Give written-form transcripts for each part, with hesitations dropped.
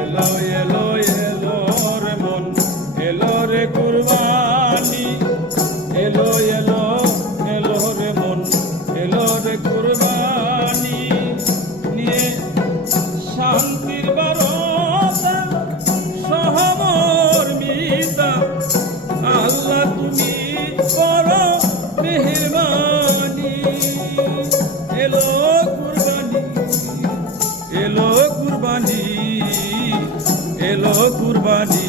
এলো এলো এলো রে মন, এলো রে কুরবানি, এলো এলো এলো রে মন, এলো রে কুরবানি নিয়ে শান্তির বারতা সহমর্মিতা। আল্লাহ তুমি বড় মেহেরবানি। এলো কুরবানি, এলো কুরবানি, এলো কুরবানি।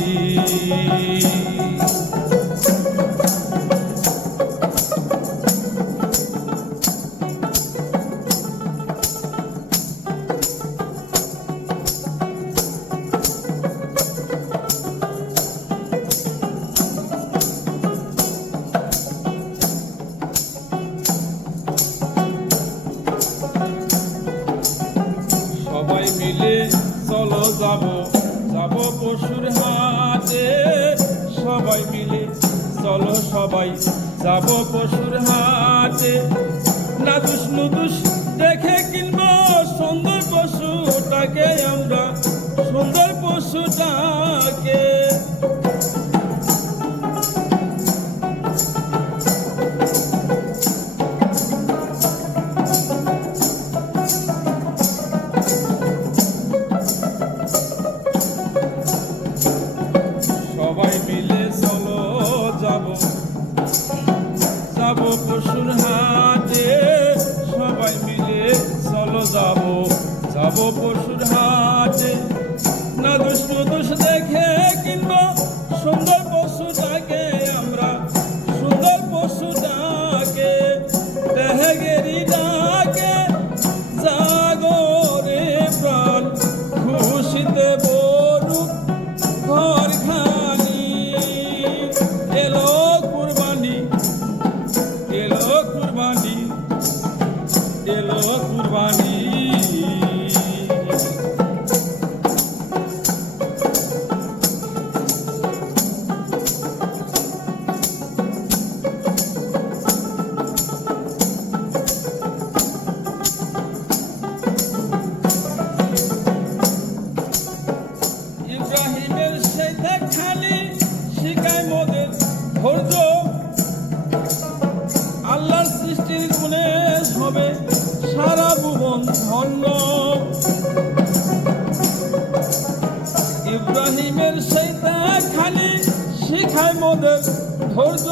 সবাই মিলে চলো যাব, যাব পশুর হাটে। সবাই মিলে চলো সবাই যাব পশুর হাটে। নাদুস নুদুস দেখে কিনবো সুন্দর পশুটাকে আমরা, সুন্দর পশুটাকে। সবাই মিলে চলো যাব, যাব পশুর হাটে। সবাই মিলে চলো যাব, যাব পশুর হাটে। নাদুস নুদুস দেখে কিনবো সুন্দর পশুটাকে আমরা, সুন্দর পশুটাকে। দেহেগেরি ডাকে জাগরে প্রাণ, খুশিতে বরুক ঘর খালি। এলো কুরবানি, এলো কুরবানি, এলো কুরবানি। ইব্রাহিমের সেই খালি শিখায় মোদের ধৈর্য। আল্লাহর সৃষ্টির গুণে হবে সারা ভুবন ধন্য। ইব্রাহিমের সেই খালি শিখায় মোদের ধৈর্য।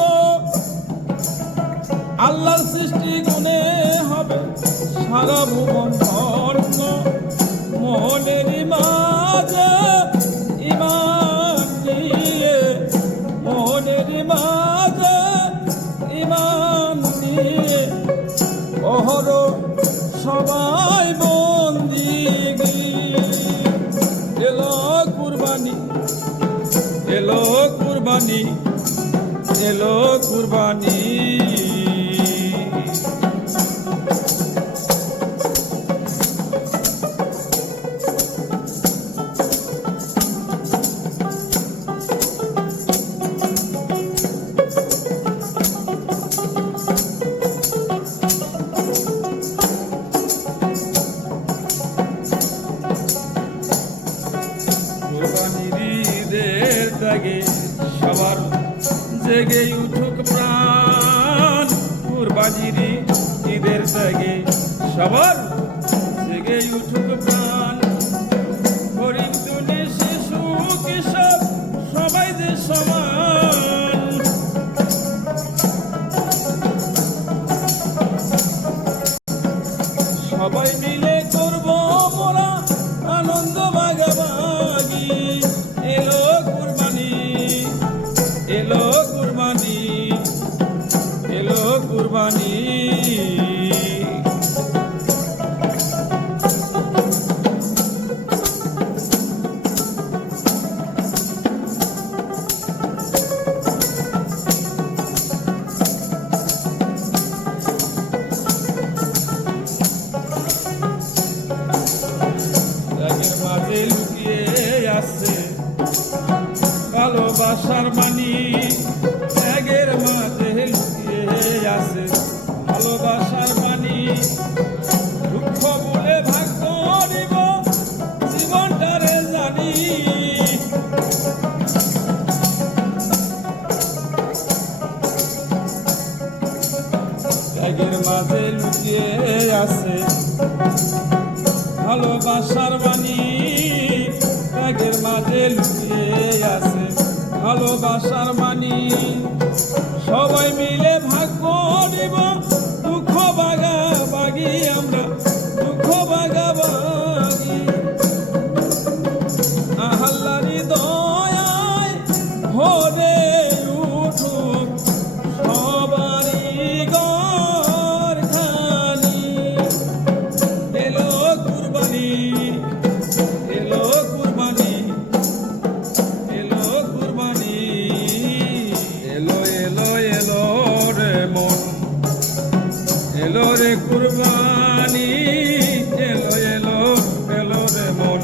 আল্লাহর সৃষ্টি গুণে হবে সারা ভুবন ধন্য। মোহনের মাঝে ইমান নিয়ে, মোহনের মাঝে ইমান নিয়ে অহর সবাই বন্দিগি। এলো কুরবানি, এলো কুরবানি, এলো কুরবানি। কুরবানির ঈদের দাগে সবার জেগে উঠুক প্রাণ। কুরবানির ঈদের দাগে সবার জেগে উঠুক প্রাণ। গরিব দুঃখী শিশু কিশোর সবাই যে সমান। সবাই মিলে করব মোরা আনন্দ ভাগাভাগি। এলো কুরবানি, এলো কুরবানি, এলো কুরবানি। মাঝে লুকিয়ে আছে ভালোবাসার মানি। ত্যাগের মাঝে লুকিয়ে আছে ভালোবাসার মানি। দুঃখ বলে ভাগ করিব লুকিয়ে আছে ভালোবাসার বাণী ত্যাগের মাঝে লুকিয়ে আছে ভালোবাসার বাণী সবাই মিলে ভাগ্য নিব দুঃখ ভাগাভাগি আমরা দুঃখ ভাগাভাগি আল্লাহরি দয়ায় ভরে উঠুক সবারই ঘর খালি এলো কুরবানি এলো কুরবানি এলো কুরবানি এলো এলো এলো রে মন এলো রে কুরবানি এলো এলো এলো রে মন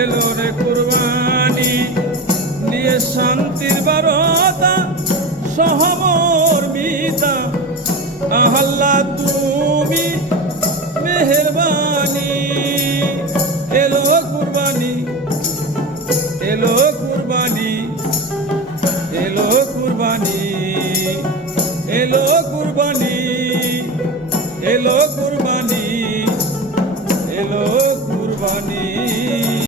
এলো রে কুরবানি নিয়ে শান্তির বারতা সহমর্মিতা আল্লাহ তুমি মেহেরবানি এলো কুরবানি এলো কুরবানি এলো কুরবানি এলো কুরবানি